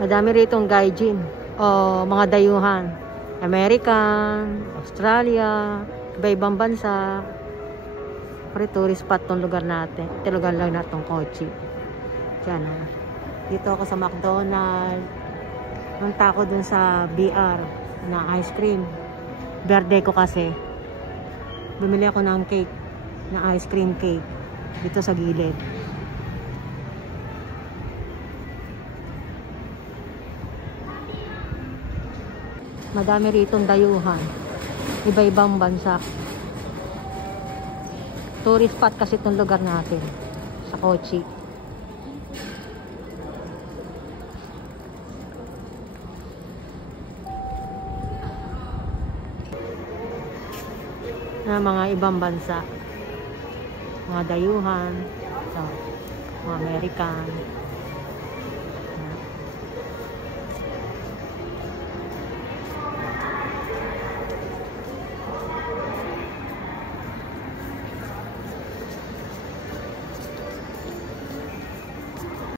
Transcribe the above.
Madami ritong gaijin o mga dayuhan. American, Australia, iba-ibang bansa. Pero tourist spot tong lugar natin. Ito lugar lang na tong Kochi. Diyan o. Dito ako sa McDonald's. Punta ako dun sa BR na ice cream. Birthday ko kasi. Bumili ako ng cake. Na ice cream cake. Dito sa gilid. Madami ritong dayuhan. Iba-ibang bansa. Tourist spot kasi itong lugar natin. Sa Kochi. Na mga ibang bansa. Mga dayuhan. So, mga American.